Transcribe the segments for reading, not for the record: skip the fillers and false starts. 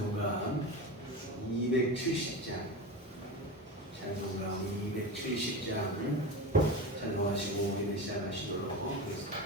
찬송가 270장, 찬송가 270장 찬송하시고 우리는 시작하시도록 하겠습니다.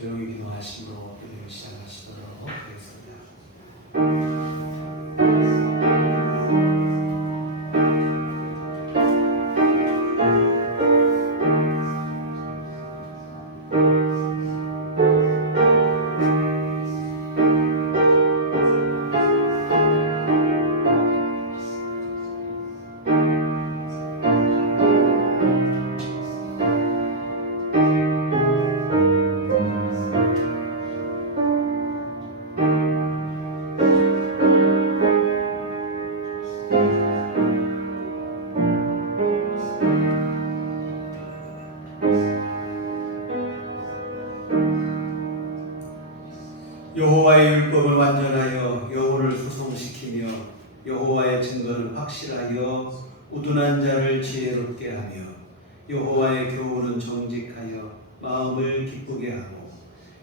조용히 기도하시고 예배를 시작하시도록 하겠습니다. 여호와의 율법을 완전하여 여호를 소송시키며 여호와의 증거를 확실하여 우둔한 자를 지혜롭게 하며 여호와의 교훈은 정직하여 마음을 기쁘게 하고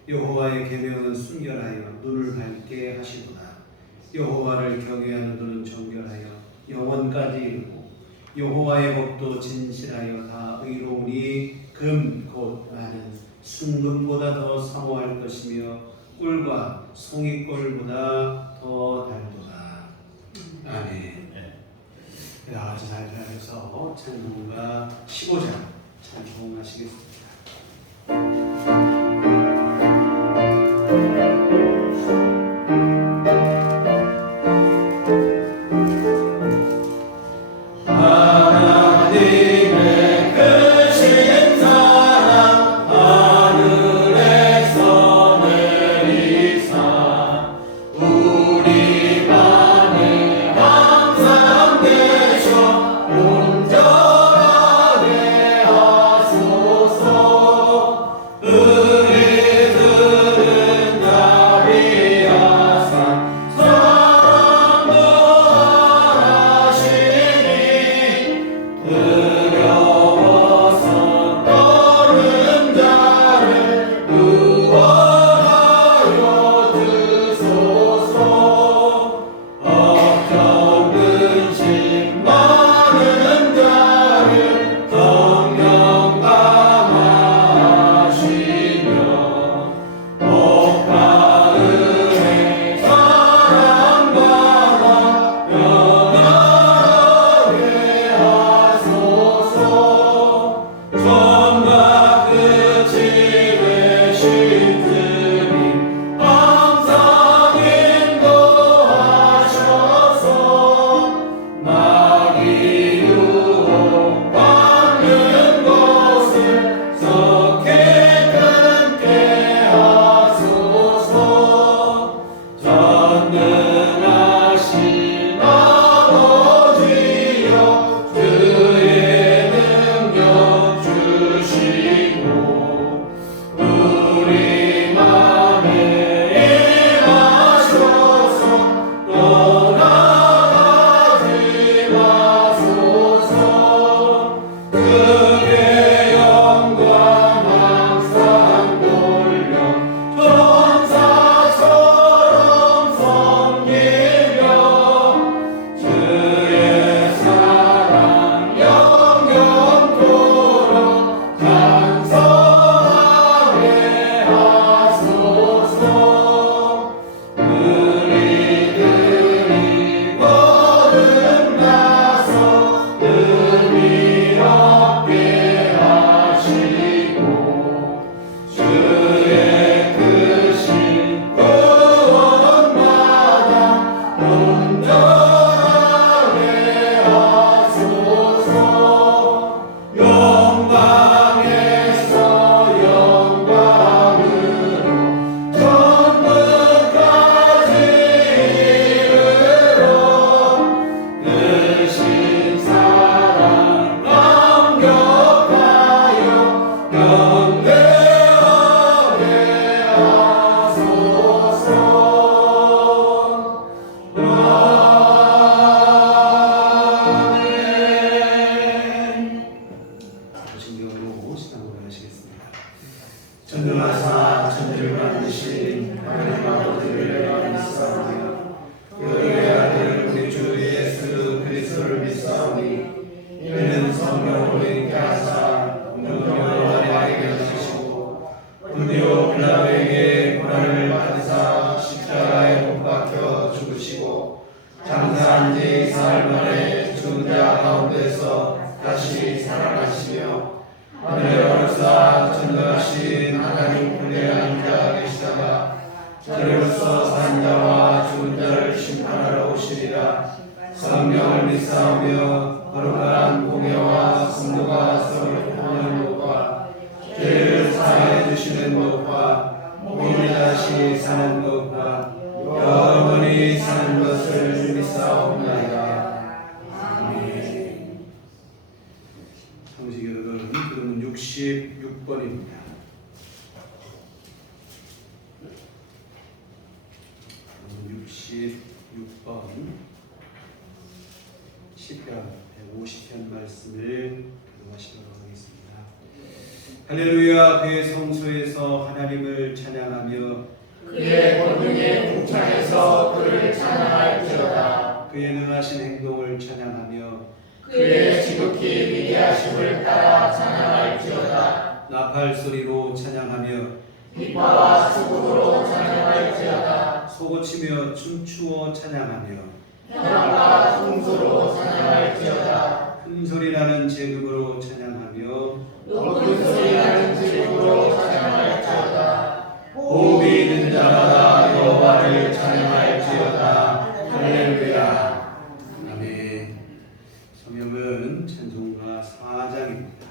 여호와의 계명은 순결하여 눈을 밝게 하시도다. 여호와를 경외하는 눈은 정결하여 영원까지 이르고 여호와의 법도 진실하여 다 의로우니 금 곧 많은 순금보다 더 사모할 것이며 꿀과 송이꿀보다 더 달도다. 아멘. 아주 잘 잘해서 찬송가 15장 찬송하시겠습니다. 전능하사 천지를 만드신 하나님 아버지를 믿사오며 그의 아들 우리 주 예수 그리스도를 믿사오니 이는 성령으로 있게 하사 능력으로 아리에게 주시고 본디오 빌라도에게 고난을 받으사 십자가에 못 박혀 죽으시고 장사한 지 사흘 만에 죽은 자 가운데서 다시 살아나시며 하늘에 오르사 전능하신 하나님 분에 앉아 계시다가 저리로서 산 자와 죽은 자를 심판하러 오시리라. 성령을 믿사오며 거룩한 공예와 성도가 서로 통하는 것과 죄를 사하여 주시는 것과 몸이 다시 사는 것과 영원히 사는 것을 믿사옵나이다. 성식 여러분, 그러면 66번입니다. 66번 시편 150편 말씀을 교독하시도록 하겠습니다. 할렐루야. 그의 성소에서 하나님을 찬양하며 그의 권능의 궁창에서 그를 찬양할지어다. 그의 능하신 행동을 찬양하며 그의 지극히 위대하심을 따라 찬양할지어다. 나팔 소리로 찬양하며 비파와 수국으로 찬양할지어다. 소고치며 춤추어 찬양하며 현악과 풍소로 찬양할지어다. 큰 소리 나는 제금으로 찬양하며 높은 소리 나는 질문으로 찬양할지어다. 호흡이 있는 자마다 여호와를 찬양할지어다. 할렐루야. 아멘. 성경은 찬송가 4장입니다.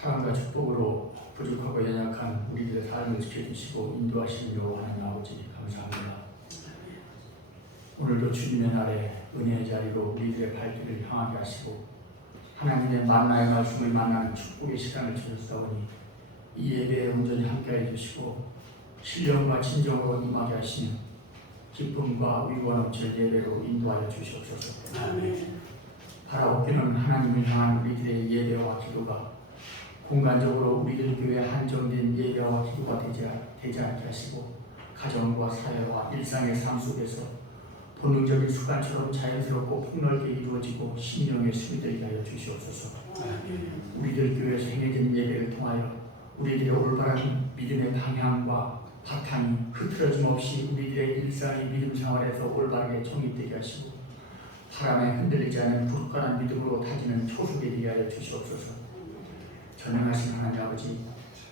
사랑과 축복으로 부족하고 연약한 우리들의 삶을 지켜주시고 인도하시는 여호와 하나님 아버지 감사합니다. 오늘도 주님의 날에 은혜의 자리로 우리들의 발길을 향하게 하시고 하나님의 만나의 말씀을 만나는 축복의 시간을 주셨사오니 이 예배에 온전히 함께해 주시고 신령과 진정으로 임하게 하시며 기쁨과 위로 넘칠 예배로 인도하여 주시옵소서. 바라옵기는 하나님을 향한 우리들의 예배와 기도가 공간적으로 우리들 교회에 한정된 예배와 기도가 되지 않게 하시고 가정과 사회와 일상의 삶 속에서 본능적인 습관처럼 자연스럽고 폭넓게 이루어지고 심령에 스며들게 하여 주시옵소서. 우리들 교회에서 행해진 예배를 통하여 우리들의 올바른 믿음의 방향과 바탕이 흐트러짐 없이 우리들의 일상의 믿음 생활에서 올바르게 정립되게 하시고 바람에 흔들리지 않은 굳건한 믿음으로 다지는 초석이 되게 하여 주시옵소서. 전능하신 하나님 아버지,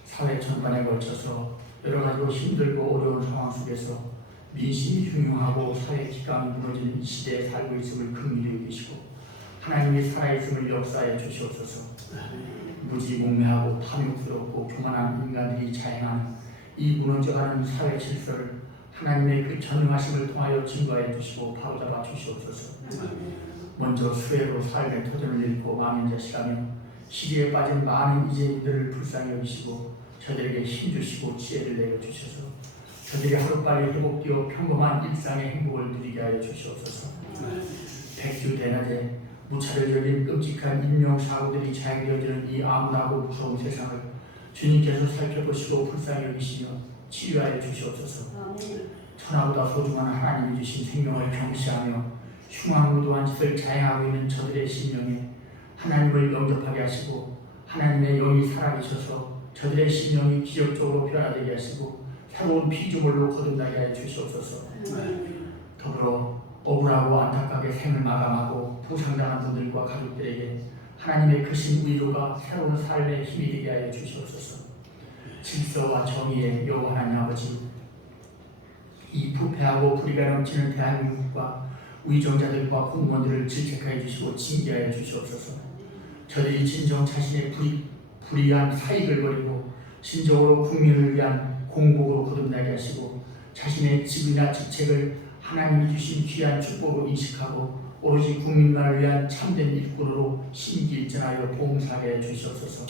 사회 전반에 걸쳐서 여러 가지로 힘들고 어려운 상황 속에서 민심이 흉흉하고 사회 기강이 무너지는 이 시대에 살고 있음을 긍휼히 여기시고 하나님이 살아있음을 역사해 주시옵소서. 무지몽매하고 탐욕스럽고 교만한 인간들이 자행하는 이 무너져가는 사회 질서를 하나님의 그 전능하심을 통하여 증거해 주시고 바로잡아 주시옵소서. 먼저 수혜로 삶의 터전을 잃고 망연자실하며 시리에 빠진 많은 이재민들을 불쌍히 여기시고 저들에게 힘주시고 지혜를 내려주셔서 저들이 하루빨리 회복되어 평범한 일상의 행복을 누리게 하여 주시옵소서. 백주 대낮에 무차별적인 끔찍한 인명사고들이 자행되어지는 이 암울하고 무서운 세상을 주님께서 살펴보시고 불쌍히 여기시며 치유하여 주시옵소서. 천하보다 소중한 하나님이 주신 생명을 경시하며 흉악무도한 짓을 자행하고 있는 저들의 심령에 하나님을 영접하게 하시고 하나님의 영이 살아계셔서 저들의 심령이 기적적으로 변화되게 하시고 새로운 피조물로 거듭나게 하여 주시옵소서. 더불어 억울하고 안타깝게 생을 마감하고 부상당한 분들과 가족들에게 하나님의 크신 위로가 새로운 삶의 힘이 되게 하여 주시옵소서. 질서와 정의의 여호와 하나님 아버지, 이 부패하고 불의가 넘치는 대한민국과 위정자들과 공무원들을 질책하여 주시고 징계하여 주시옵소서. 저들이 진정 자신의 불의한 사익을 버리고 진정으로 국민을 위한 공복으로 거듭나게 하시고 자신의 직이나 직책을 하나님이 주신 귀한 축복으로 인식하고 오로지 국민만을 위한 참된 일꾼으로 심기일전하여 봉사하게 주시옵소서.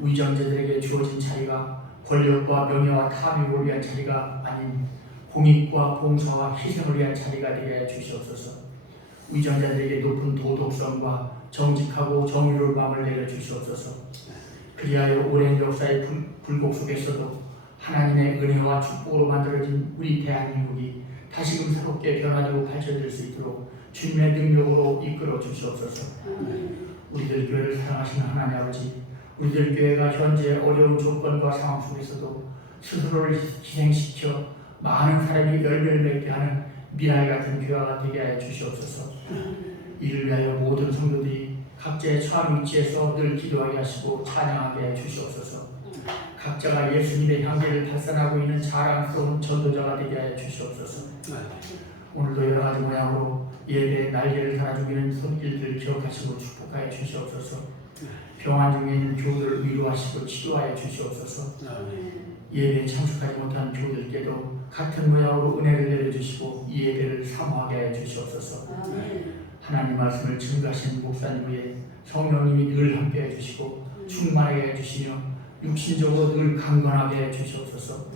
위정자들에게 주어진 자리가 권력과 명예와 탐욕을 위한 자리가 아닌 공익과 봉사와 희생을 위한 자리가 되게 하여 주시옵소서. 위정자들에게 높은 도덕성과 정직하고 정의로운 마음을 내려주시옵소서. 그리하여 오랜 역사의 불곡 속에서도 하나님의 은혜와 축복으로 만들어진 우리 대한민국이 다시금 새롭게 변화되고 발전될 수 있도록 주님의 능력으로 이끌어 주시옵소서. 우리들 교회를 사랑하시는 하나님 아버지, 우리들 교회가 현재 어려운 조건과 상황 속에서도 스스로를 희생시켜 많은 사람이 열매를 맺게 하는 미나리 같은 교회가 되게 하여 주시옵소서. 이를 위하여 모든 성도들이 각자의 처한 위치에서 늘 기도하게 하시고 찬양하게 해 주시옵소서. 각자가 예수님의 향기를 발산하고 있는 자랑스러운 전도자가 되게 하여 주시옵소서. 오늘도 여러 가지 모양으로 예배의 날개를 달아주기는 손길들 기억하시고 축복하여 주시옵소서. 병환 중에 있는 교우들을 위로하시고 치료하여 주시옵소서. 예배에 참석하지 못한 교우들께도 같은 모양으로 은혜를 내려주시고 이 예배를 사모하게 하여 주시옵소서. 하나님 말씀을 증거하신 목사님 위에 성령님이 늘 함께 해주시고 충만하게 해주시며 육신적으로 늘 강건하게 해주시옵소서.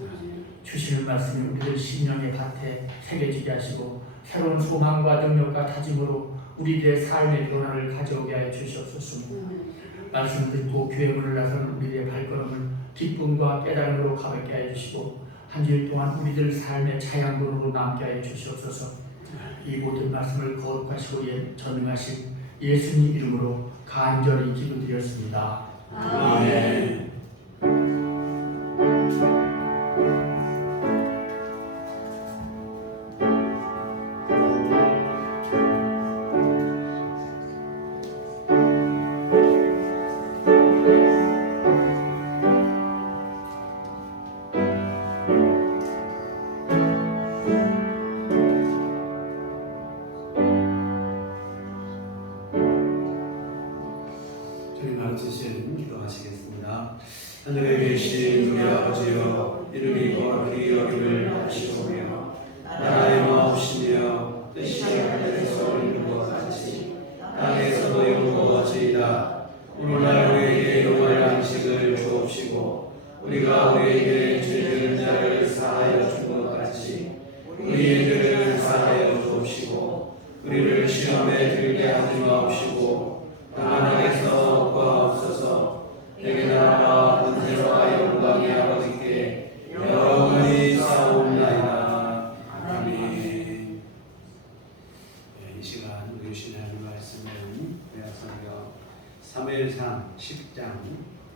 주시는 말씀이 우리들 심령의 밭에 새겨지게 하시고 새로운 소망과 능력과 다짐으로 우리들의 삶의 변화를 가져오게 하여 주시옵소서. 말씀 듣고 교회 문을 나서는 우리들의 발걸음을 기쁨과 깨달음으로 가볍게 하여 주시고 한 주일 동안 우리들 삶의 차양분으로 남게 하여 주시옵소서. 이 모든 말씀을 거룩하시고 전능하신 예수님 이름으로 간절히 기도드렸습니다. 아멘. 주님 가르치신 기도하시겠습니다. 하늘에 계신 우리 아버지여, 이름이 거룩히 여김을 받으시오며 나라의 마옵시며 뜻이 하늘에서 이룬 것 같이 땅에서도 이루어지이다. 오늘날 우리에게 일용할 양식을 주옵시고 우리가 우리에게 죄지은 자를 사하여 준 것 같이 우리의 죄를 사하여 주옵시고 우리를 시험에 들게 하지 마옵시고 다만 악에서 구하옵소서. 내게 나라와 권세와 영광이 아버지께 영원히 사옵나이다. 아멘. 이 시간 우리 주신 하나님 말씀은 구약성경 사무엘상 10장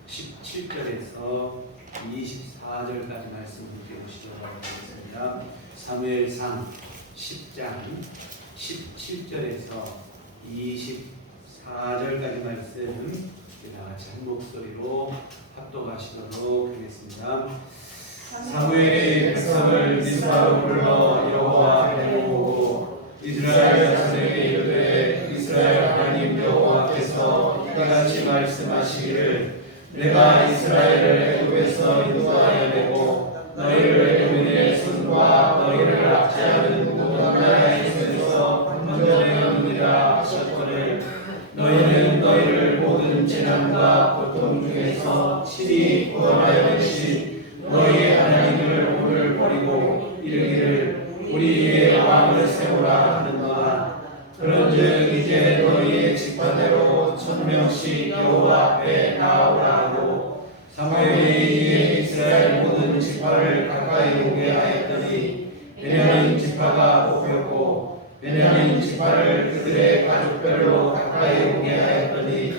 17절에서 24절까지 말씀 보시도록 하겠습니다. 사무엘상 10장 17절에서 24절까지 말씀 다 같이 한 목소리로 합독하시도록 하겠습니다. 사무엘이 백성을 미스바로 불러 여호와 앞에 모으고 이스라엘 자손에게 이르되 이스라엘 하나님 여호와께서 이같이 말씀하시기를 내가 이스라엘을 애굽에서 인도하여 내고 너희를 애굽인의 손과 너희를 압제하는 모든 나라의 손에서 건져내었느니라 하셨거늘 너희는 너희를 모든 재난과 고통 중에서 친히 구원하였듯이 너희의 하나님을 오늘 버리고 이르기를 우리의 왕을 세우라 하는도다. 그런즉 이제 너희의 직분대로 1000명씩 여호와 앞에 나아오라 하고 사무엘이 이에 이스라엘 모든 지파를 가까이 오게 하였더니 베냐민 지파가 뽑혔고 베냐민 지파를 그들의 가족별로 가까이 오게 하였더니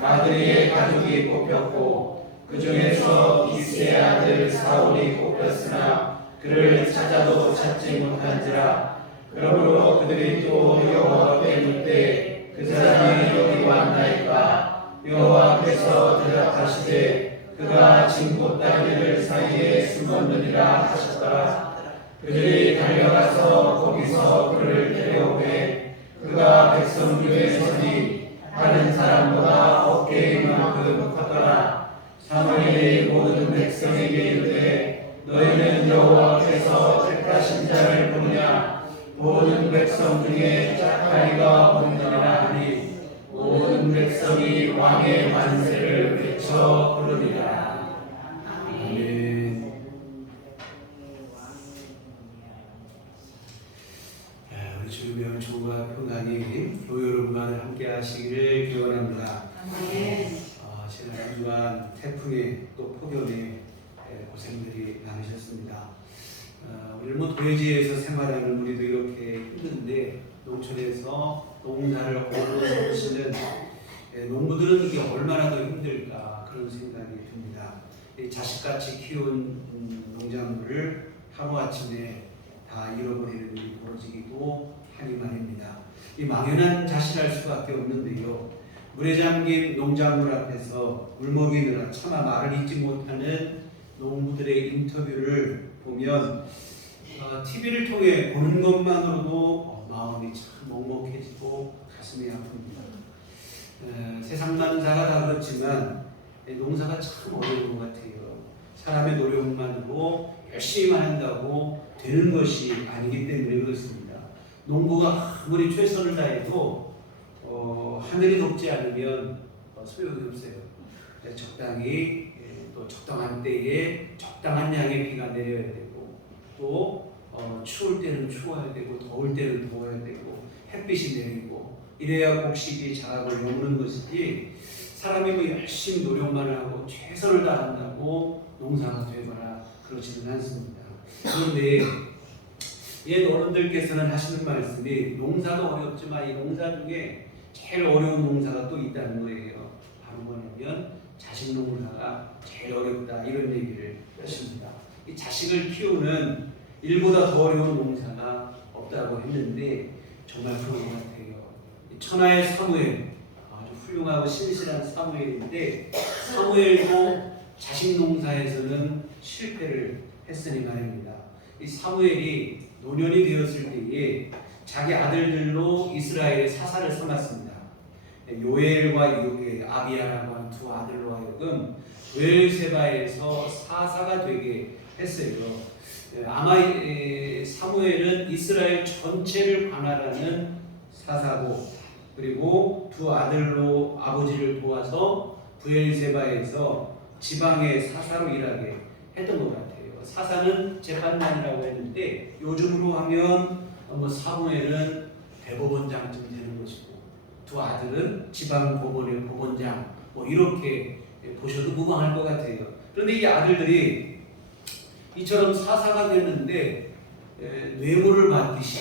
마드리의 가족이 뽑혔고 그 중에서 이새의 아들 사울이 뽑혔으나 그를 찾아도 찾지 못한지라. 그러므로 그들이 또 여호와께 묻되 그 사람이 여기 왔나이까. 여호와께서 대답하시되 그가 진고 따위들 사이에 숨었느니라 하셨더라. 그들이 달려가서 거기서 그를 데려오되 그가 백성 중에 서니 다른 사람보다 어깨만큼 컸더라. 사무엘이 모든 백성에게 이르되 너희는 여호와께서 택하신 자를 보느냐. 모든 백성 중에 짝다리가 없느니라 하니 모든 백성이 왕의 만세를 외쳐 부르니라. 아멘. 우리 주님의 은총과 평안이 교회 여러분과 함께 하시기를 기원합니다. 아멘. 지난 한 주간 태풍에 또 폭염에 고생들이 많으셨습니다. 고생하셨습니다. 우리는 뭐 도시지에서 생활하는 우리도 이렇게 힘든데 농촌에서 농사를 어려워 하시는 농부들은 이게 얼마나 더 힘들까 그런 생각이 듭니다. 자식같이 키운 농작물을 하루아침에 다 잃어버리는 일이 벌어지기도 하니 말입니다. 이 막연한 자신할 수밖에 없는데요. 물에 잠긴 농작물 앞에서 울먹이느라 차마 말을 잇지 못하는 농부들의 인터뷰를 보면 TV를 통해 보는 것만으로도 마음이 참 먹먹해지고 가슴이 아픕니다. 세상 만사가 다 그렇지만 농사가 참 어려운 것 같아요. 사람의 노력만으로 열심히만 한다고 되는 것이 아니기 때문에 그렇습니다. 농부가 아무리 최선을 다해도 하늘이 돕지 않으면 소용이 없어요. 적당히 또 적당한 때에 적당한 양의 비가 내려야 되고 또 추울 때는 추워야 되고 더울 때는 더워야 되고 햇빛이 내리고 이래야 곡식이 자라고 여무는 것이지 사람이 뭐 열심히 노력만 하고 최선을 다한다고 농사가 되거나 그렇지는 않습니다. 그런데 옛 어른들께서는 하시는 말씀이 농사도 어렵지만 이 농사 중에 제일 어려운 농사가 또 있다는 거예요. 바로 뭐냐면 자식 농사가 제일 어렵다 이런 얘기를 하십니다. 이 자식을 키우는 일보다 더 어려운 농사가 없다고 했는데 정말 그런 것 같아요. 천하의 사무엘, 아주 훌륭하고 신실한 사무엘인데 사무엘도 자식 농사에서는 실패를 했으니 말입니다. 이 사무엘이 노년이 되었을 때에 자기 아들들로 이스라엘의 사사를 삼았습니다. 요엘과 아비야라고 하는 두 아들로 하여금 브엘세바에서 사사가 되게 했어요. 아마 사무엘은 이스라엘 전체를 관할하는 사사고 그리고 두 아들로 아버지를 도와서 브엘세바에서 지방의 사사로 일하게 했던 것 같아요. 사사는 재판관이라고 했는데 요즘으로 하면 사무엘은 대법원장쯤 되는 것이고 두 아들은 지방 법원의 법원장 뭐 이렇게 보셔도 무방할 것 같아요. 그런데 이 아들들이 이처럼 사사가 됐는데 뇌물을 받듯이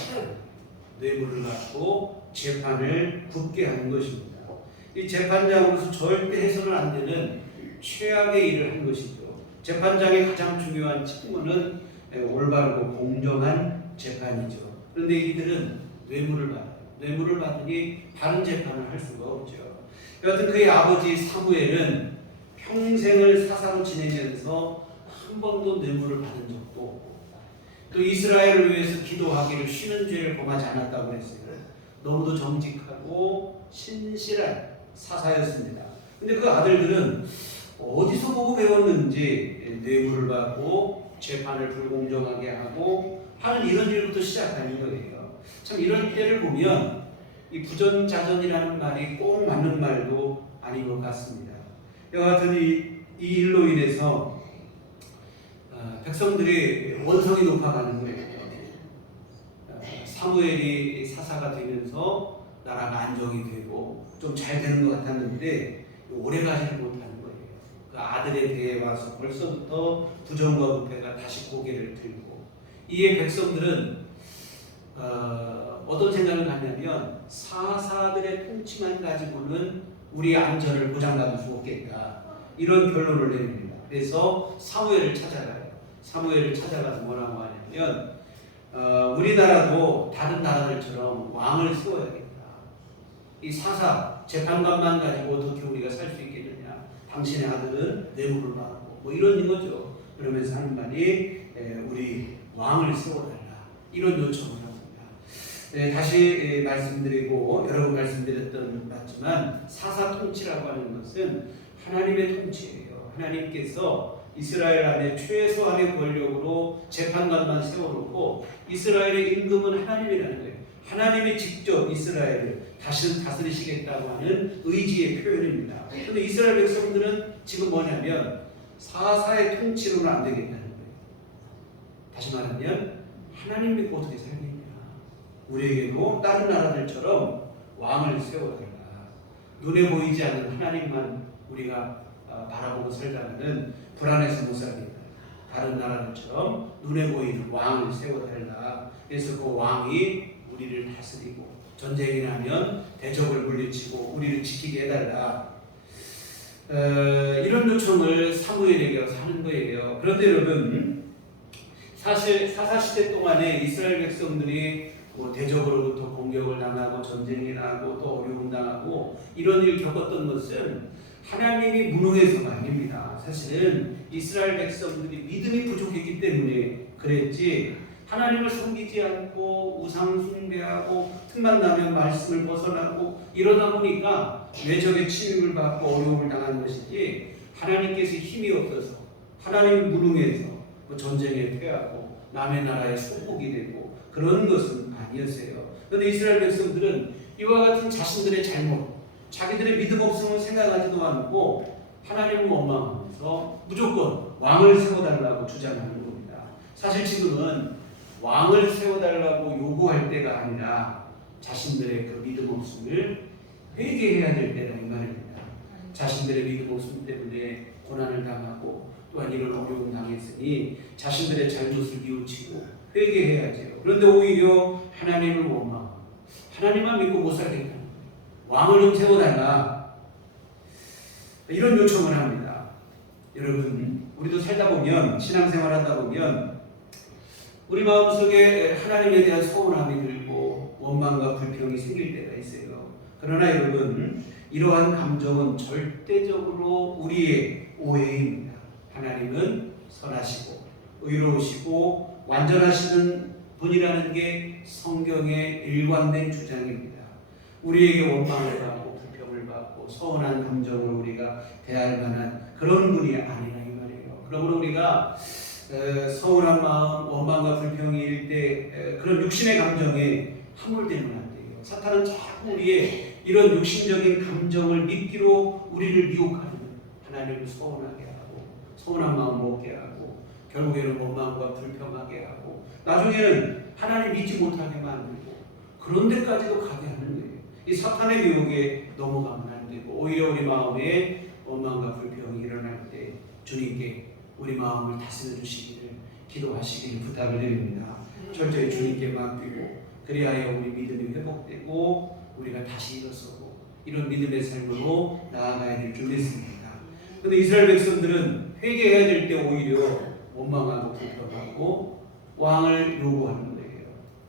뇌물을 받고 재판을 굳게 하는 것입니다. 이 재판장으로서 절대 해서는 안 되는 최악의 일을 한 것이죠. 재판장의 가장 중요한 직무는 올바르고 공정한 재판이죠. 그런데 이들은 뇌물을 받아요. 뇌물을 받으니 바른 재판을 할 수가 없죠. 여하튼 그의 아버지 사무엘은 평생을 사사로 지내면서 한 번도 뇌물을 받은 적도 없고 또 이스라엘을 위해서 기도하기를 쉬는 죄를 범하지 않았다고 했어요. 너무도 정직하고 신실한 사사였습니다. 근데 그 아들들은 어디서 보고 배웠는지 뇌물을 받고 재판을 불공정하게 하고 하는 이런 일부터 시작하는 거예요. 참 이런 때를 보면 이 부전자전이라는 말이 꼭 맞는 말도 아닌 것 같습니다. 여하튼 이 일로 인해서 백성들이 원성이 높아가는 거예요. 사무엘이 사사가 되면서 나라가 안정이 되고 좀 잘 되는 것 같았는데 오래 가지를 못하는 거예요. 그 아들에 대해 와서 벌써부터 부정과 부패가 다시 고개를 들고 이에 백성들은 어떤 생각을 갖냐면 사사들의 통치만 가지고는 우리의 안전을 보장받을 수 없겠다 이런 결론을 내립니다. 그래서 사무엘을 찾아가요. 사무엘을 찾아가서 뭐라고 하냐면 우리나라도 다른 나라들처럼 왕을 세워야겠다. 이 사사, 재판관만 가지고 어떻게 우리가 살 수 있겠느냐. 당신의 아들은 뇌물을 받고 뭐 이런 거죠. 그러면서 하는 말이 우리 왕을 세워달라. 이런 요청을 합니다. 다시 말씀드리고 여러 번 말씀드렸던 같지만 사사 통치라고 하는 것은 하나님의 통치예요. 하나님께서 이스라엘 안에 최소한의 권력으로 재판관만 세워놓고 이스라엘의 임금은 하나님이라는 거예요. 하나님이 직접 이스라엘을 다스리시겠다고 하는 의지의 표현입니다. 그런데 이스라엘 백성들은 지금 뭐냐면 사사의 통치로는 안 되겠다는 거예요. 다시 말하면 하나님 믿고 어떻게 살겠냐. 우리에게도 다른 나라들처럼 왕을 세워달라. 눈에 보이지 않는 하나님만 우리가 바라보고 살자면 불안해서 못 살겠다. 다른 나라들처럼 눈에 보이는 왕을 세워달라. 그래서 그 왕이 우리를 다스리고 전쟁이 나면 대적을 물리치고 우리를 지키게 해달라. 이런 요청을 사무엘에게 하는 거예요. 그런데 여러분, 사실 사사시대 동안에 이스라엘 백성들이 대적으로부터 공격을 당하고 전쟁이 나고 또 어려움 당하고 이런 일 겪었던 것은 하나님이 무능해서가 아닙니다. 사실은 이스라엘 백성들이 믿음이 부족했기 때문에 그랬지, 하나님을 섬기지 않고 우상 숭배하고 틈만 나면 말씀을 벗어나고 이러다 보니까 외적의 침입을 받고 어려움을 당하는 것이지, 하나님께서 힘이 없어서 하나님이 무능해서 전쟁에 패하고 남의 나라에 소복이 되고 그런 것은 아니었어요. 그런데 이스라엘 백성들은 이와 같은 자신들의 잘못, 자기들의 믿음 없음을 생각하지도 않고 하나님을 원망하면서 무조건 왕을 세워달라고 주장하는 겁니다. 사실 지금은 왕을 세워달라고 요구할 때가 아니라 자신들의 그 믿음 없음을 회개해야 될 때가 이 말입니다. 자신들의 믿음 없음 때문에 고난을 당하고 또한 이런 어려움 당했으니 자신들의 잘못을 뉘우치고 회개해야죠. 그런데 오히려 하나님을 원망하고 하나님만 믿고 못 살겠다, 왕을 좀 세워달라, 이런 요청을 합니다. 여러분, 우리도 살다 보면, 신앙생활하다 보면 우리 마음속에 하나님에 대한 서운함이 들고 원망과 불평이 생길 때가 있어요. 그러나 여러분, 이러한 감정은 절대적으로 우리의 오해입니다. 하나님은 선하시고 의로우시고 완전하시는 분이라는 게 성경의 일관된 주장입니다. 우리에게 원망을 받고 불평을 받고 서운한 감정을 우리가 대할 만한 그런 분이 아니라 이 말이에요. 그러므로 우리가 서운한 마음, 원망과 불평일 때 그런 육신의 감정에 함몰되면 안 돼요. 사탄은 자꾸 우리의 이런 육신적인 감정을 믿기로 우리를 미혹하는, 하나님을 서운하게 하고 서운한 마음 먹게 하고 결국에는 원망과 불평하게 하고 나중에는 하나님 믿지 못하게 만들고 그런 데까지도 가게 하는 거예요. 이 사탄의 유혹에 넘어가면 안 되고 오히려 우리 마음에 원망과 불평이 일어날 때 주님께 우리 마음을 다스려 주시기를 기도하시기를 부탁을 드립니다. 철저히 주님께 맡기고 그리하여 우리 믿음이 회복되고 우리가 다시 일어서고 이런 믿음의 삶으로 나아가야 될 줄 믿습니다. 그런데 이스라엘 백성들은 회개해야 될 때 오히려 원망하고 불평하고 왕을 요구하는 거예요.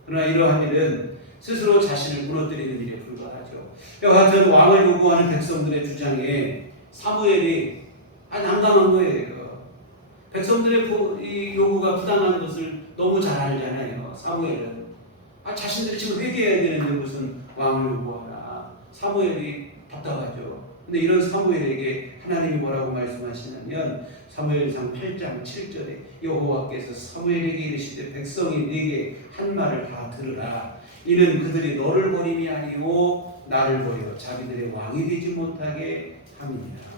그러나 이러한 일은 스스로 자신을 무너뜨리는 일에 불과하죠. 이와 같은 왕을 요구하는 백성들의 주장에 사무엘이 난감한 거예요. 백성들의 이 요구가 부당한 것을 너무 잘 알잖아요. 사무엘은 자신들이 지금 회개해야 되는데 무슨 왕을 요구하나. 사무엘이 답답하죠. 근데 이런 사무엘에게 하나님이 뭐라고 말씀하시냐면 사무엘상 8장 7절에 여호와께서 사무엘에게 이르시되 백성이 네게 한 말을 다 들으라. 이는 그들이 너를 버림이 아니오 나를 버려 자기들의 왕이 되지 못하게 함이니라.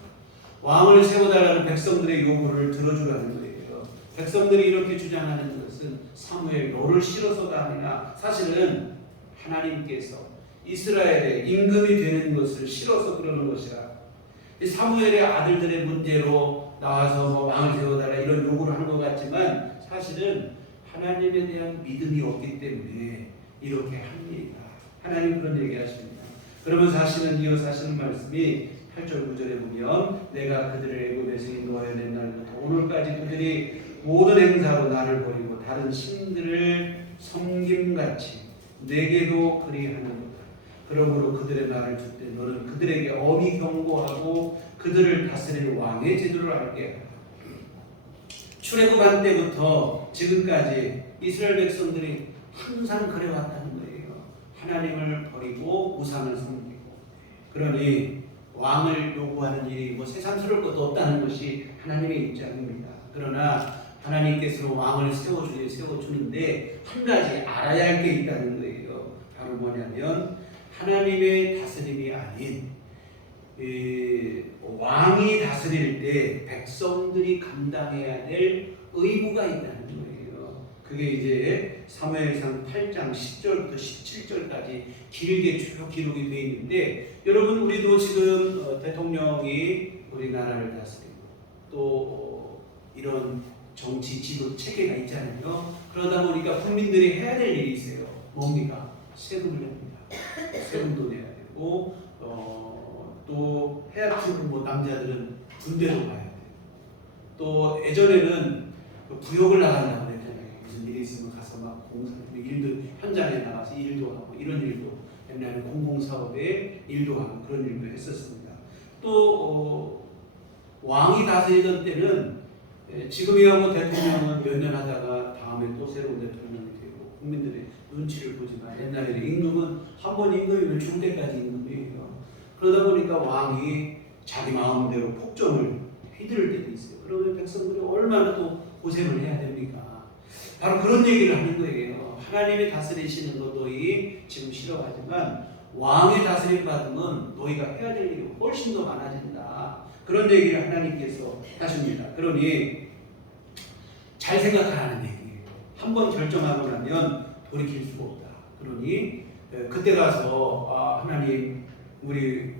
왕을 세워달라는 백성들의 요구를 들어주라는 거예요. 백성들이 이렇게 주장하는 것은 사무엘 너를 싫어서가 아니라 사실은 하나님께서 이스라엘의 임금이 되는 것을 싫어서 그러는 것이라. 사무엘의 아들들의 문제로 나와서 왕을 세워달라 이런 요구를 한 것 같지만 사실은 하나님에 대한 믿음이 없기 때문에 이렇게 합니다. 하나님 그런 얘기 하십니다. 그러면서 이어서 하시는 말씀이 8절 9절에 보면 내가 그들을 애굽에서 인도하여 날부터 오늘까지 그들이 모든 행사로 나를 버리고 다른 신들을 섬김같이 내게도 그리하는도다. 그러므로 그들의 말을 듣되 너는 그들에게 엄히 경고하고 그들을 다스릴 왕의 제도를 알게 하라. 출애굽한 때부터 지금까지 이스라엘 백성들이 항상 그래왔다는 거예요. 하나님을 버리고 우상을 섬기고. 그러니 왕을 요구하는 일이 새삼스러울 것도 없다는 것이 하나님의 입장입니다. 그러나 하나님께서 왕을 세워주는데 한 가지 알아야 할 게 있다는 거예요. 바로 뭐냐면 하나님의 다스림이 아닌 왕이 다스릴 때 백성들이 감당해야 될 의무가 있다는 거예요. 그게 이제 사무엘상 8장 10절부터 17절까지 길게 쭉 기록이 되어 있는데 여러분 우리도 지금 대통령이 우리나라를 다스리고 또 이런 정치 지도 체계가 있잖아요. 그러다 보니까 국민들이 해야 될 일이 있어요. 뭡니까? 세금을 냅니다. 세금도 내야 되고 또 해야 되는 뭐 남자들은 군대로 가야 돼요. 또 예전에는 그 부역을 나간다고 그랬잖아요. 무슨 일이 있으면 가서 막 공사 일도 현장에 나가서 일도 하고 이런 일도 옛날에 공공사업에 일도 하고 그런 일도 했었습니다. 또 왕이 다스리던 때는 지금이야 뭐 대통령은 몇 년 하다가 다음에 또 새로운 대통령이 되고 국민들의 눈치를 보지만 옛날에는 임금은 한 번 임금이면 죽을 때까지 임금이에요. 그러다 보니까 왕이 자기 마음대로 폭정을 휘두를 때도 있어요. 그러면 백성들이 얼마나 또 고생을 해야 됩니까? 바로 그런 얘기를 하는 거예요. 하나님이 다스리시는 것 너희 지금 싫어하지만 왕의 다스림 받으면 너희가 해야 될 일이 훨씬 더 많아진다. 그런 얘기를 하나님께서 하십니다. 그러니 잘 생각하라는 얘기예요. 한번 결정하고 나면 돌이킬 수가 없다. 그러니 그때 가서 하나님 우리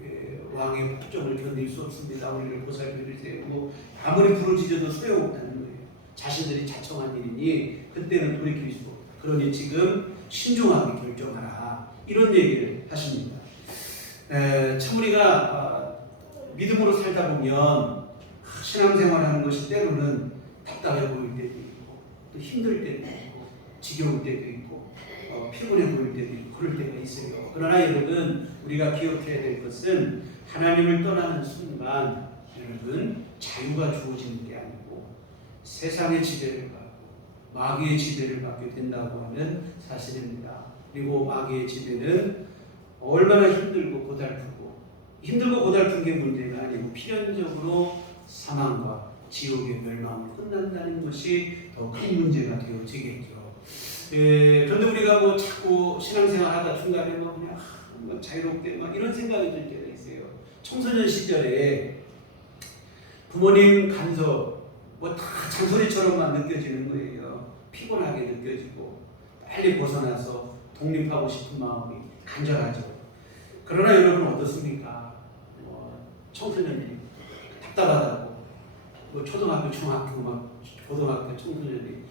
왕의 폭정을 견딜 수 없습니다. 우리를 보살펴 주세요. 뭐 아무리 부르짖어도 소용없다는 거예요. 자신들이 자청한 일이니 그때는 돌이킬 수 없다. 그러니 지금 신중하게 결정하라. 이런 얘기를 하십니다. 참 우리가 믿음으로 살다 보면 신앙생활하는 것이 때로는 답답해 보일 때도 있고 또 힘들 때도 있고 지겨울 때도 있고 피곤해 보일 때도 있고 그럴 때가 있어요. 그러나 여러분 우리가 기억해야 될 것은 하나님을 떠나는 순간 여러분 자유가 주어지는 게 아니고 세상의 지배를 받고 마귀의 지배를 받게 된다고 하는 사실입니다. 그리고 마귀의 지배는 얼마나 힘들고 고달픈 게 문제가 아니고 필연적으로 사망과 지옥의 멸망으로 끝난다는 것이 더 큰 문제가 되어지겠죠. 그런데 우리가 뭐 자꾸 신앙생활 하다 중간에 뭐 그냥 뭐 자유롭게 막 이런 생각이 들 때가 있어요. 청소년 시절에 부모님 간섭 뭐 다 잔소리처럼만 느껴지는 거예요. 피곤하게 느껴지고 빨리 벗어나서 독립하고 싶은 마음이 간절하죠. 그러나 여러분 어떻습니까? 청소년이 답답하다고 뭐 초등학교, 중학교, 막 고등학교 청소년이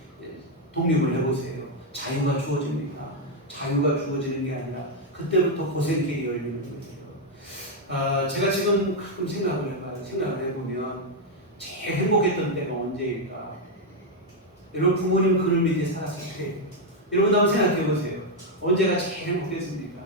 독립을 해보세요. 자유가 주어집니까? 자유가 주어지는 게 아니라 그때부터 고생길이 열리는 거예요. 제가 지금 가끔 생각을 해보면 제일 행복했던 때가 언제일까? 여러분 부모님 그늘 밑에 살았을 때 여러분 한번 생각해보세요. 언제가 제일 행복했습니까?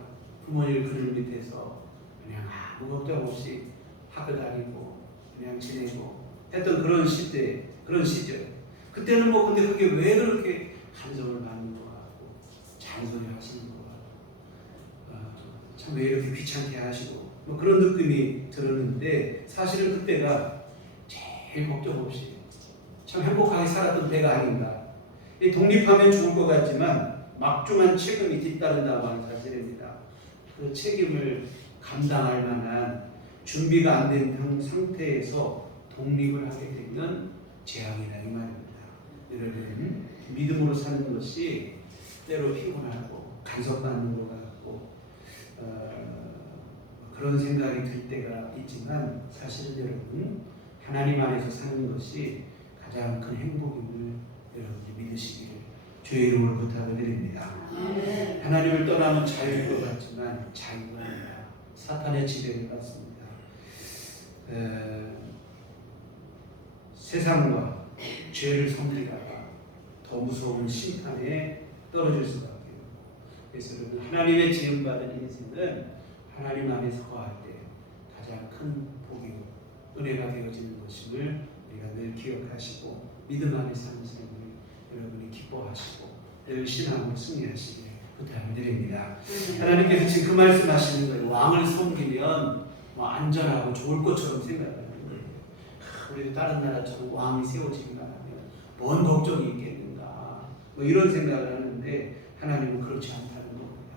부모님 그늘 밑에서 그냥 아무 걱정 없이 학교 다니고 그냥 지내고 했던 그런 시대, 그런 시절. 그때는 뭐 근데 그게 왜 그렇게 간섭을 받는 것 같고 잔소리 하시는 것 같고 참 왜 이렇게 귀찮게 하시고 뭐 그런 느낌이 들었는데 사실은 그때가 제일 걱정 없이 참 행복하게 살았던 때가 아닌가. 독립하면 좋을 것 같지만 막중한 책임이 뒤따른다고 하는 사실입니다. 그 책임을 감당할 만한 준비가 안 된 상태에서 독립을 하게 되면 재앙이다 이 말입니다. 여러분 믿음으로 사는 것이 때로 피곤하고 간섭받는 것 같고 그런 생각이 들 때가 있지만 사실은 여러분 하나님 안에서 사는 것이 가장 큰 행복임을 여러분이 믿으시기를 주의 이름으로 부탁을 드립니다. 하나님을 떠나면 자유일 것 같지만 자유가 아니라 사탄의 지배를 받습니다. 세상과 죄를 섬기다가 더 무서운 심판에 떨어질 수밖에 없어요. 그래서 여러분 하나님의 지음받은 인생은 하나님 안에서 거할 때 가장 큰 복이고 은혜가 되어지는 것임을 우리가 늘 기억하시고 믿음 안에 사는 삶을 여러분이 기뻐하시고 늘 신앙으로 승리하시길 부탁을 드립니다. 하나님께서 지금 그 말씀하시는 거예요. 왕을 섬기면 뭐 안전하고 좋을 것처럼 생각하는 거예요. 우리도 다른 나라처럼 왕이 세워지기만 하면 뭔 걱정이 있겠는가 뭐 이런 생각을 하는데 하나님은 그렇지 않다는 겁니다.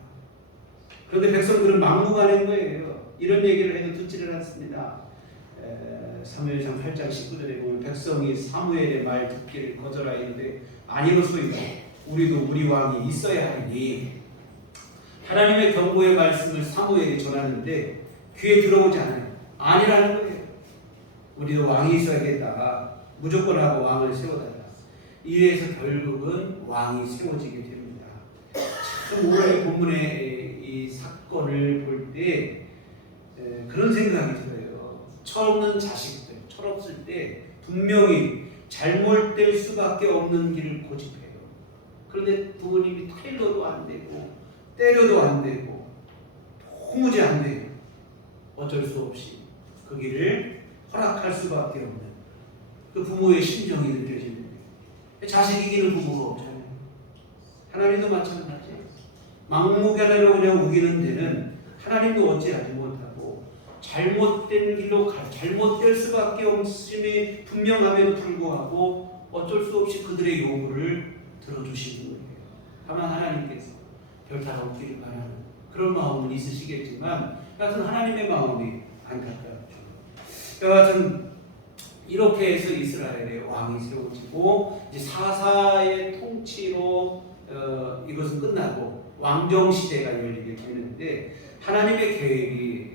그런데 백성들은 막무가내인 거예요. 이런 얘기를 해도 듣지를 않습니다. 사무엘상 8장 19절에 보면 백성이 사무엘의 말 듣기를 거절하였는데 아니로소이다. 우리도 우리 왕이 있어야 하니 하나님의 경고의 말씀을 사무엘이 전하는데 귀에 들어오지 않아요. 아니라는 거예요. 우리도 왕이 있어야겠다. 무조건 하고 왕을 세워달라. 이래서 결국은 왕이 세워지게 됩니다. 참 오늘 본문의 이 사건을 볼 때 그런 생각이 들어요. 철없는 자식들, 철없을 때 분명히 잘못될 수밖에 없는 길을 고집해요. 그런데 부모님이 타일러도 안 되고 때려도 안 되고 도무지 안 돼요. 어쩔 수 없이 그 길을 허락할 수밖에 없는 그 부모의 심정이 느껴지는 거예요. 자식 이기는 부모가 없잖아요. 하나님도 마찬가지예요. 막무가내로 그냥 우기는 데는 하나님도 어찌하지 못하고 잘못된 길로 잘못될 수밖에 없음이 분명함에도 불구하고 어쩔 수 없이 그들의 요구를 들어주시는 거예요. 다만 하나님께서 별탈 없기를 바라는 그런 마음은 있으시겠지만 같은 하나님의 마음이 안타깝죠. 여하튼 이렇게 해서 이스라엘의 왕이 세워지고 이제 사사의 통치로 이것은 끝나고 왕정 시대가 열리게 되는데 하나님의 계획이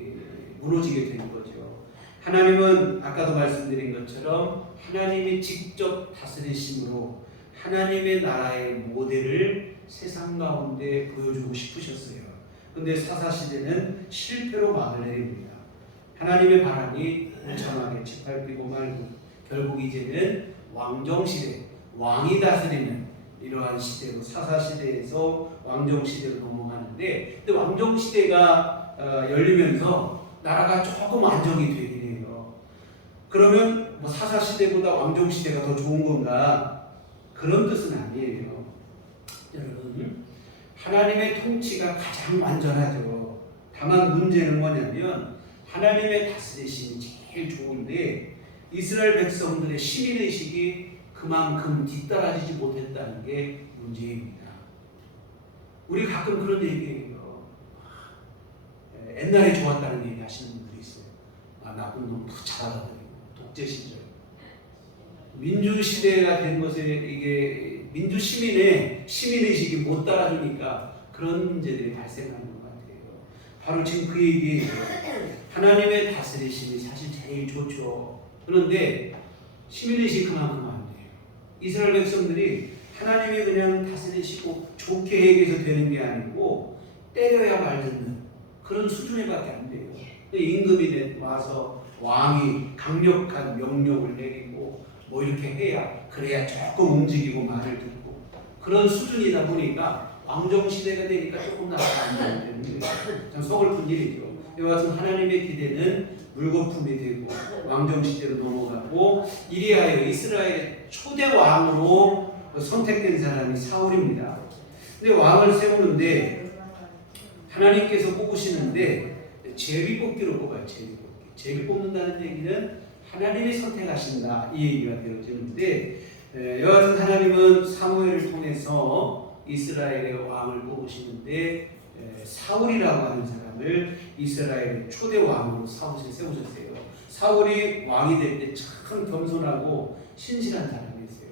무너지게 되는 거죠. 하나님은 아까도 말씀드린 것처럼 하나님이 직접 다스리심으로 하나님의 나라의 모델을 세상 가운데 보여주고 싶으셨어요. 그런데 사사 시대는 실패로 막을 내립니다. 하나님의 바람이 무참하게 짓밟히고 말고 결국 이제는 왕정 시대, 왕이 다스리는 이러한 시대로 사사 시대에서 왕정 시대로 넘어가는데, 근데 왕정 시대가 열리면서 나라가 조금 안정이 되긴 해요. 그러면 뭐 사사 시대보다 왕정 시대가 더 좋은 건가? 그런 뜻은 아니에요. 여러분, 하나님의 통치가 가장 완전하죠. 다만 문제는 뭐냐면 하나님의 다스리심이 제일 좋은데 이스라엘 백성들의 시민의식이 그만큼 뒤따라지지 못했다는 게 문제입니다. 우리 가끔 그런 얘기해요. 옛날에 좋았다는 얘기 하시는 분들이 있어요. 나쁜 놈 잡아다니고 독재 시절. 민주시대가 된 것에 이게 민주 시민의식이 못 따라주니까 그런 문제들이 발생하는 것 같아요. 바로 지금 그 얘기예요. 하나님의 다스리심이 사실 제일 좋죠. 그런데 시민의식 그만큼 안 돼요. 이스라엘 백성들이 하나님이 그냥 다스리시고 좋게 얘기해서 되는 게 아니고 때려야 말 듣는 그런 수준에밖에 안 돼요. 임금이 와서 왕이 강력한 명령을 내리고 뭐 이렇게 해야 그래야 조금 움직이고 말을 듣고 그런 수준이다 보니까 왕정 시대가 되니까 조금 나아가 안 되는 거예요. 참 서글픈 일이죠. 이와 같은 하나님의 기대는 물거품이 되고 왕정 시대로 넘어가고 이리하여 이스라엘의 초대 왕으로 선택된 사람이 사울입니다. 근데 왕을 세우는데 하나님께서 뽑으시는데 제비 뽑기로 뽑아요. 제비 뽑는다는 얘기는 하나님이 선택하신다 이 얘기가 되어지는데 여하튼 하나님은 사무엘을 통해서 이스라엘의 왕을 뽑으시는데 사울이라고 하는 사람을 이스라엘의 초대 왕으로 세우셨어요. 사울이 왕이 될 때 참 겸손하고 신실한 사람이었어요.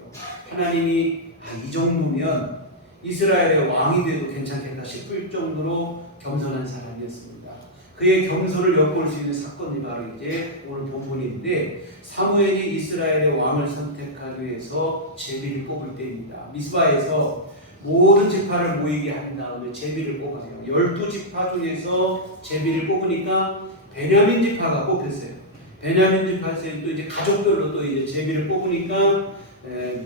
하나님이 이 정도면 이스라엘의 왕이 돼도 괜찮겠다 싶을 정도로 겸손한 사람이었습니다. 그의 겸손을 엿볼 수 있는 사건이 바로 이제 오늘 본문인데 사무엘이 이스라엘의 왕을 선택하기 위해서 제비를 뽑을 때입니다. 미스바에서 모든 지파를 모이게 한 다음에 제비를 뽑아요. 12지파 중에서 제비를 뽑으니까 베냐민 지파가 뽑혔어요. 베냐민 지파에서 또 이제 가족별로 또 이제 제비를 뽑으니까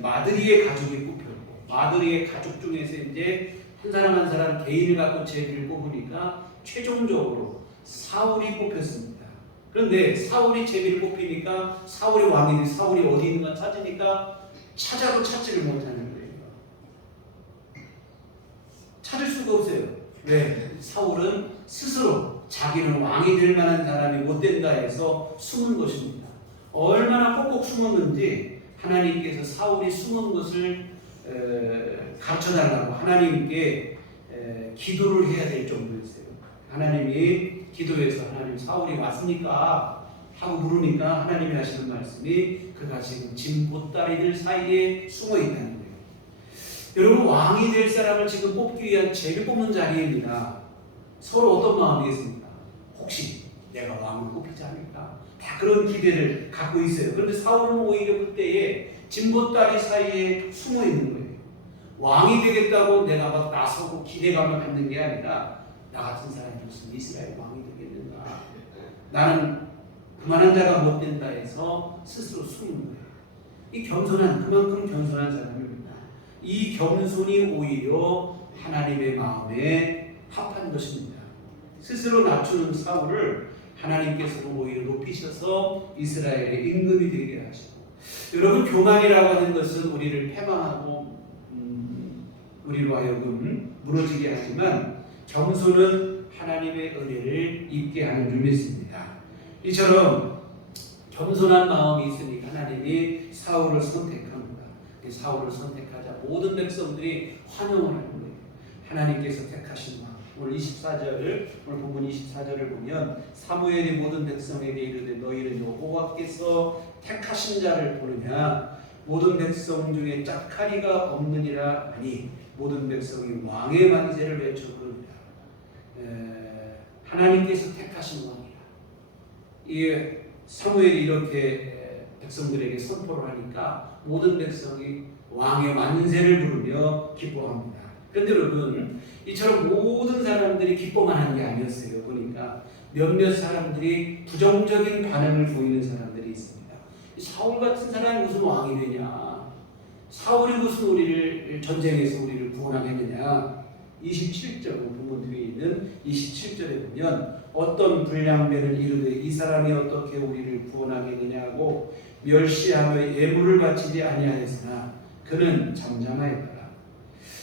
마드리의 가족이 뽑혔고 마드리의 가족 중에서 이제 한 사람 한 사람 개인을 갖고 제비를 뽑으니까 최종적으로 사울이 뽑혔습니다. 그런데 사울이 제비를 뽑히니까 사울이 왕이 돼 사울이 어디 있는가 찾으니까 찾아도 찾지를 못하는 거예요. 찾을 수가 없어요. 왜? 사울은 스스로 자기는 왕이 될 만한 사람이 못 된다 해서 숨은 것입니다. 얼마나 꼭꼭 숨었는지 하나님께서 사울이 숨은 것을 가르쳐달라고 하나님께 기도를 해야 될 정도였어요. 하나님이 기도해서 하나님 사울이 왔으니까 하고 물으니까 하나님이 하시는 말씀이 그가 지금 짐 보따리들 사이에 숨어 있다는 거예요. 여러분 왕이 될 사람을 지금 뽑기 위한 제비 뽑는 자리입니다. 서로 어떤 마음이겠습니까? 혹시 내가 왕을 뽑히지 않을까? 다 그런 기대를 갖고 있어요. 그런데 사울은 오히려 그때에 진보다리 사이에 숨어 있는 거예요. 왕이 되겠다고 내가 막 나서고 기대감을 갖는 게 아니라 나 같은 사람이 무슨 이스라엘 왕이 되겠는가, 나는 그만한 자가 못 된다 해서 스스로 숨는 거예요. 이 겸손한, 그만큼 겸손한 사람입니다. 이 겸손이 오히려 하나님의 마음에 합한 것입니다. 스스로 낮추는 사울을 하나님께서도 오히려 높이셔서 이스라엘의 임금이 되게 하시고, 여러분, 교만이라고 하는 것은 우리를 패망하고 우리로 하여금 무너지게 하지만 겸손은 하나님의 은혜를 입게 하는 줄 믿습니다. 이처럼 겸손한 마음이 있으니 하나님이 사울을 선택합니다. 사울을 선택하자 모든 백성들이 환영을 하는 거예요. 하나님께서 택하신 왕. 오늘 24절, 오늘 본문 24절을 보면 사무엘이 모든 백성에게 이르되 너희는 여호와께서 택하신 자를 보느냐, 모든 백성 중에 짝하리가 없느니라 하니 모든 백성이 왕의 만세를 외쳐 부릅니다. 하나님께서 택하신 왕이라. 이 사무엘이 이렇게 백성들에게 선포를 하니까 모든 백성이 왕의 만세를 부르며 기뻐합니다. 그런데 여러분, 이처럼 모든 사람들이 기뻐만 하는 게 아니었어요. 보니까 몇몇 사람들이 부정적인 반응을 보이는 사람들이 있습니다. 사울 같은 사람이 무슨 왕이 되냐? 사울이 무슨 우리를 전쟁에서 우리를 구원하겠느냐? 27절, 본문 뒤에 있는 27절에 보면 어떤 불량배는 이르되 이 사람이 어떻게 우리를 구원하겠느냐고 멸시하며 예물을 바치지 아니하였으나 그는 잠잠하였더라.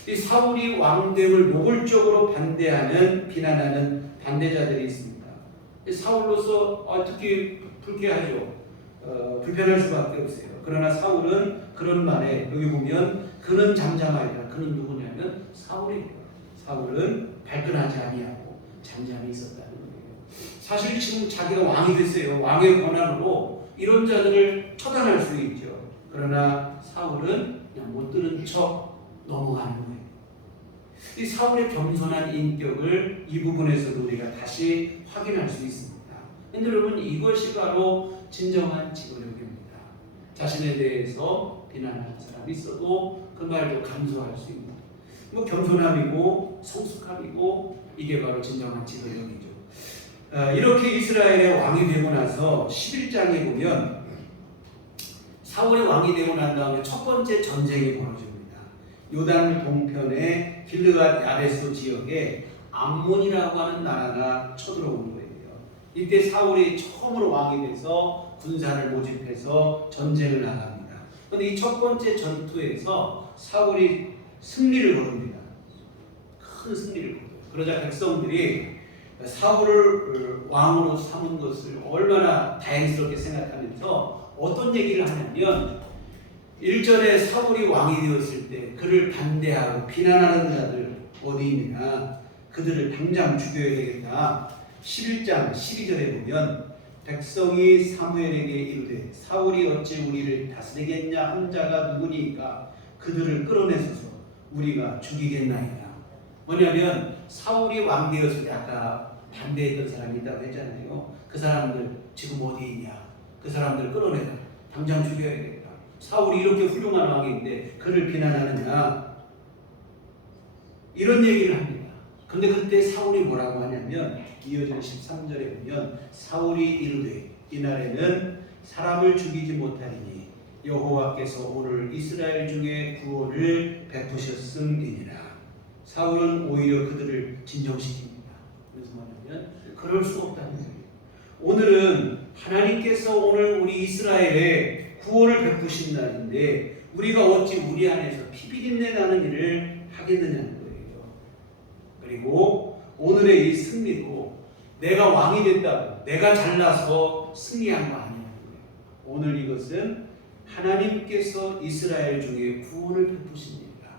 이 사울이 왕됨을 노골적으로 반대하는, 비난하는 반대자들이 있습니다. 사울로서 특히 불쾌하죠. 불편할 수밖에 없어요. 그러나 사울은 그런 말에 여기 보면 그는 잠잠하였다. 그는 누구냐면 사울이에요. 사울은 발끈하지 아니하고 잠잠히 있었다는 거예요. 사실 지금 자기가 왕이 됐어요. 왕의 권한으로 이런 자들을 처단할 수 있죠. 그러나 사울은 그냥 못 들은 척 넘어가는 거예요. 이 사울의 겸손한 인격을 이 부분에서도 우리가 다시 확인할 수 있습니다. 근데 여러분, 이것이 바로 진정한 지도력입니다. 자신에 대해서 비난하는 사람이 있어도 그 말도 감수할 수 있는, 뭐 겸손함이고 성숙함이고, 이게 바로 진정한 지도력이죠. 이렇게 이스라엘의 왕이 되고 나서 11장에 보면 사울이 왕이 되고 난 다음에 첫 번째 전쟁이 벌어집니다. 요단 동편의 길르앗 야베스 지역에 암몬이라고 하는 나라가 쳐들어오는 거예요. 이때 사울이 처음으로 왕이 돼서 군사를 모집해서 전쟁을 나갑니다. 그런데 이 첫 번째 전투에서 사울이 승리를 거둡니다. 큰 승리를 거둬요. 그러자 백성들이 사울을 왕으로 삼은 것을 얼마나 다행스럽게 생각하면서 어떤 얘기를 하냐면, 일전에 사울이 왕이 되었을 때 그를 반대하고 비난하는 자들 어디 있느냐, 그들을 당장 죽여야 되겠다. 11장 12절에 보면 백성이 사무엘에게 이르되 사울이 어찌 우리를 다스리겠냐 한 자가 누구니까 그들을 끌어내소서 우리가 죽이겠나이다. 뭐냐면 사울이 왕 되었을 때 아까 반대했던 사람이 있다고 했잖아요. 그 사람들 지금 어디 있냐, 그 사람들 끌어내라, 당장 죽여야겠다. 사울이 이렇게 훌륭한 왕인데 그를 비난하느냐, 이런 얘기를 합니다. 근데 그때 사울이 뭐라고 하냐면 이어진 13절에 보면 사울이 이르되 이날에는 사람을 죽이지 못하리니 여호와께서 오늘 이스라엘 중에 구원을 베푸셨음이니라. 사울은 오히려 그들을 진정시킵니다. 무슨 말이냐면 그럴 수 없다는 거예요. 오늘은 하나님께서 오늘 우리 이스라엘에 구원을 베푸신 날인데 우리가 어찌 우리 안에서 피비린내 나는 일을 하겠느냐는 거예요. 그리고 오늘의 이 승리도 내가 왕이 됐다고 내가 잘나서 승리한 거 아니라는 거예요. 오늘 이것은 하나님께서 이스라엘 중에 구원을 베푸신 일이다.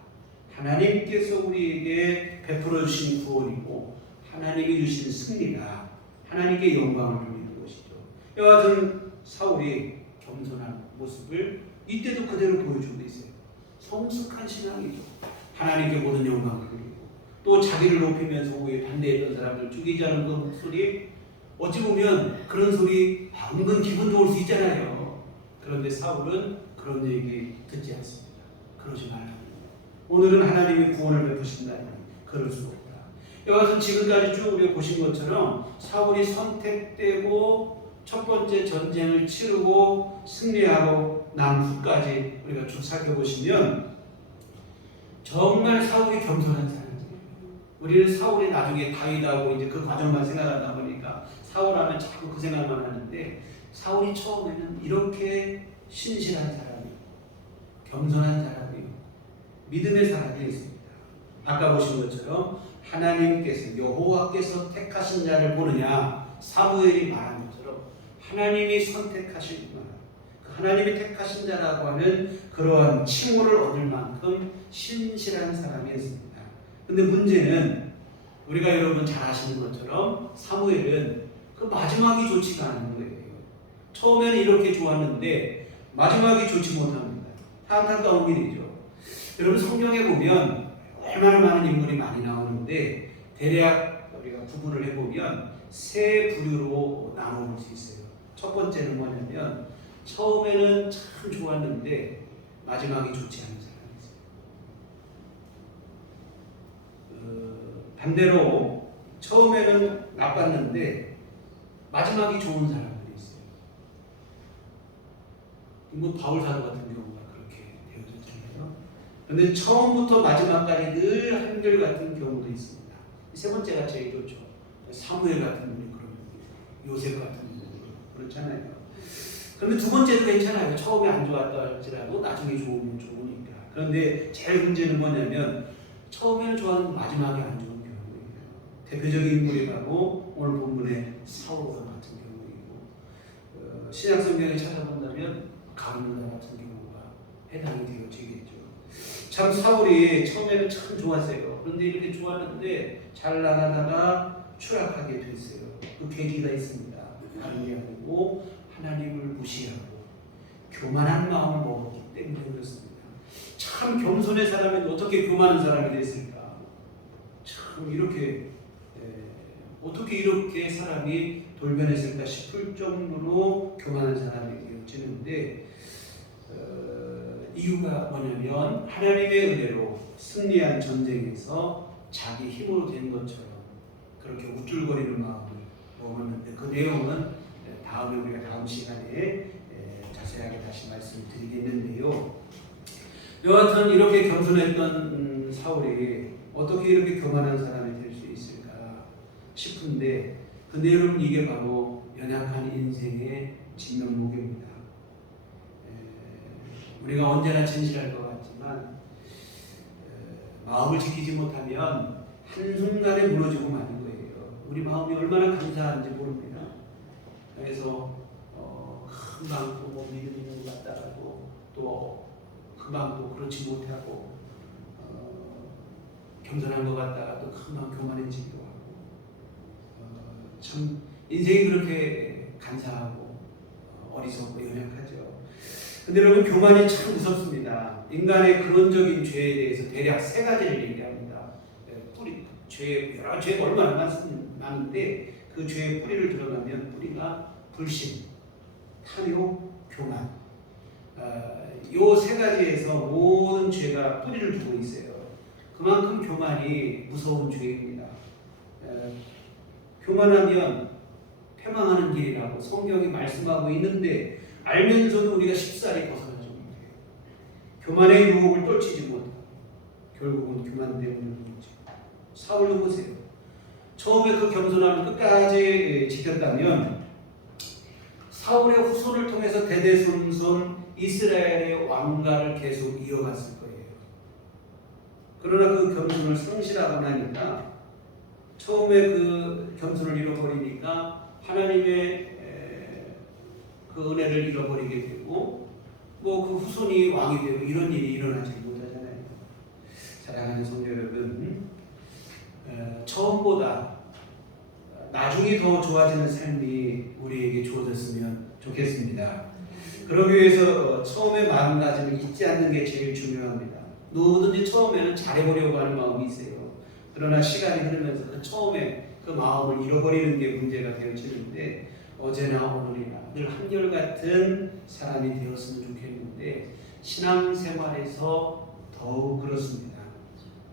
하나님께서 우리에게 베풀어 주신 구원이고 하나님이 주신 승리가 하나님께 영광을 돌리는 것이죠. 이와 같은 사울이 겸손한 모습을 이때도 그대로 보여주고 있어요. 성숙한 신앙이죠. 하나님께 모든 영광을 돌리고 또 자기를 높이면서 오히려 반대했던 사람을 죽이자는 그 목소리, 어찌 보면 그런 소리 은근 기분 좋을 수 있잖아요. 그런데 사울은 그 그런 얘기 듣지 않습니다. 그러지 말라. 오늘은 하나님이 구원을 베푸신다니 그럴 수 없다. 이와 같은 지금까지 쭉 우리가 보신 것처럼 사울이 선택되고 첫 번째 전쟁을 치르고 승리하고 난 후까지 우리가 쭉 살펴보시면 정말 사울이 겸손한 사람이에요. 우리는 사울이 나중에 다윗하고 이제 그 과정만 생각하다 보니까 사울하면 자꾸 그 생각만 하는데 사울이 처음에는 이렇게 신실한 사람이에요. 겸손한 사람이에요. 믿음의 사람이었습니다. 아까 보신 것처럼 하나님께서 여호와께서 택하신 자를 보느냐 사무엘이 말한 것처럼 하나님이 선택하시구나. 하나님이 택하신 자라고 하는 그러한 칭호를 얻을 만큼 신실한 사람이었습니다. 근데 문제는 우리가 여러분 잘 아시는 것처럼 사무엘은 그 마지막이 좋지가 않은 거예요. 처음에는 이렇게 좋았는데 마지막이 좋지 못합니다. 안타까운 일이죠. 여러분 성경에 보면 얼마나 많은 인물이 많이 나오는데 대략 우리가 구분을 해보면 세 부류로 나눠볼 수 있어요. 첫 번째는 뭐냐면 처음에는 참 좋았는데 마지막이 좋지 않은 사람이 있어요. 반대로 처음에는 나빴는데 마지막이 좋은 사람들이 있어요. 뭐 바울 사도 같은 경우가 그렇게 되어졌잖아요. 그런데 처음부터 마지막까지 늘 한결같은 경우도 있습니다. 세 번째가 제일 좋죠. 사무엘 같은 분이 그런 요셉 같은 분이 그렇잖아요. 그런데 두 번째도 괜찮아요. 처음에 안 좋았다 할지라도 나중에 좋으면 좋으니까. 그런데 제일 문제는 뭐냐면 처음에는 좋았는데 마지막에 안 좋은 경우예요. 대표적인 인물이 바로 오늘 본문의 사울과 같은 경우이고 신약 성경에 찾아본다면 가룟유다 같은 경우가 해당이 되어지겠죠. 참 사울이 처음에는 참 좋았어요. 그런데 이렇게 좋았는데 잘 나가다가 추락하게 됐어요. 그 계기가 있습니다. 다른 게 아니고 하나님을 무시하고 교만한 마음을 먹었기 때문에 그렇습니다. 참 겸손의 사람이 어떻게 교만한 사람이 됐을까? 참 이렇게 어떻게 이렇게 사람이 돌변했을까 싶을 정도로 교만한 사람이 되어지는데 이유가 뭐냐면 하나님의 은혜로 승리한 전쟁에서 자기 힘으로 된 것처럼 그렇게 우쭐거리는 마음을 먹었는데 그 내용은 다음에 우리가 다음 시간에 자세하게 다시 말씀드리겠는데요. 여하튼 이렇게 겸손했던 사울이 어떻게 이렇게 교만한 사람이 될 수 있을까 싶은데 근데 여러분 이게 바로 연약한 인생의 진면목입니다. 우리가 언제나 진실할 것 같지만 마음을 지키지 못하면 한순간에 무너지고 마는 거예요. 우리 마음이 얼마나 감사한지 모릅니다. 그래서 금방 또 뭐 믿음 있는 것 같다고 또 금방 또 그렇지 못하고 겸손한 것 같다가 또 금방 교만해지기도 하고 참 인생이 그렇게 간사하고 어리석고 연약하죠. 근데 여러분 교만이 참 무섭습니다. 인간의 근원적인 죄에 대해서 대략 세 가지를 얘기합니다. 뿌리, 여러 죄가 얼마나 많은데 그 죄의 뿌리를 들어가면 뿌리가 불신, 탐욕, 교만. 요 세 가지에서 모든 죄가 뿌리를 두고 있어요. 그만큼 교만이 무서운 죄입니다. 교만하면 패망하는 길이라고 성경이 말씀하고 있는데 알면서도 우리가 쉽사리 벗어나지 못해요. 교만의 유혹을 떨치지 못하고 결국은 교만 때문에 그렇죠. 사울도 보세요. 처음에 그 겸손함을 끝까지 지켰다면 사울의 후손을 통해서 대대손손 이스라엘의 왕가를 계속 이어갔을 거예요. 그러나 그 겸손을 상실하고 나니까 처음에 그 겸손을 잃어버리니까 하나님의 그 은혜를 잃어버리게 되고 뭐 그 후손이 왕이 되고 이런 일이 일어나지 못하잖아요. 사랑하는 성도 여러분, 처음보다 나중이 더 좋아지는 삶이 우리에게 주어졌으면 좋겠습니다. 그러기 위해서 처음에 마음가짐을 잊지 않는 게 제일 중요합니다. 누구든지 처음에는 잘해보려고 하는 마음이 있어요. 그러나 시간이 흐르면서 그 처음에 그 마음을 잃어버리는 게 문제가 되어지는데 어제나 오늘이나 늘 한결같은 사람이 되었으면 좋겠는데 신앙생활에서 더욱 그렇습니다.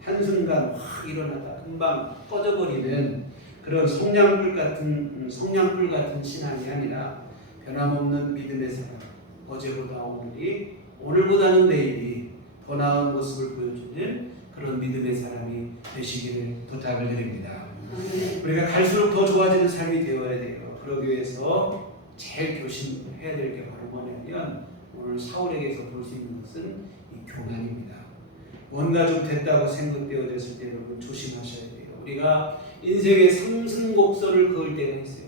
한순간 확 일어나다 금방 꺼져버리는 그런 성냥불 같은 신앙이 아니라 변함없는 믿음의 사람, 어제보다 오늘이, 오늘보다는 내일이 더 나은 모습을 보여주는 그런 믿음의 사람이 되시기를 부탁을 드립니다. 우리가 갈수록 더 좋아지는 삶이 되어야 돼요. 그러기 위해서 제일 조심해야 될 게 바로 뭐냐면 오늘 사울에게서 볼 수 있는 것은 이 교만입니다. 뭔가 좀 됐다고 생각되어졌을 때 여러분 조심하셔야 돼요. 우리가 인생의 상승곡선을 그을 때가 있어요.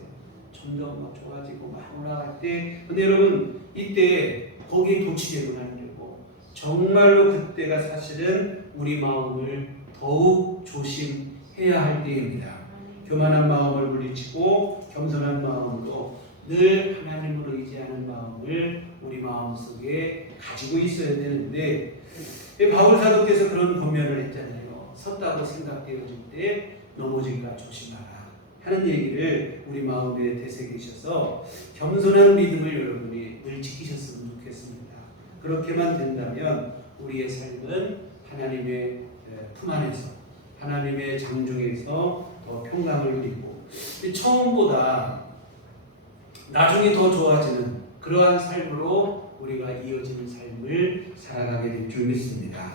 점점 막 좋아지고 막 올라갈 때, 근데 여러분 이때 거기에 도취되면 안 되고 정말로 그때가 사실은 우리 마음을 더욱 조심해야 할 때입니다. 교만한 마음을 물리치고 겸손한 마음으로 늘 하나님으로 의지하는 마음을 우리 마음속에 가지고 있어야 되는데 바울 사도께서 그런 권면을 했잖아요. 섰다고 생각되어질 때 넘어질까 조심하라 하는 얘기를 우리 마음에 되새기셔서 겸손한 믿음을 여러분이 늘 지키셨으면 좋겠습니다. 그렇게만 된다면 우리의 삶은 하나님의 품 안에서, 하나님의 장중에서 더 평강을 누리고 처음보다 나중에 더 좋아지는 그러한 삶으로 우리가 이어지는 삶을 살아가게 될 줄 믿습니다.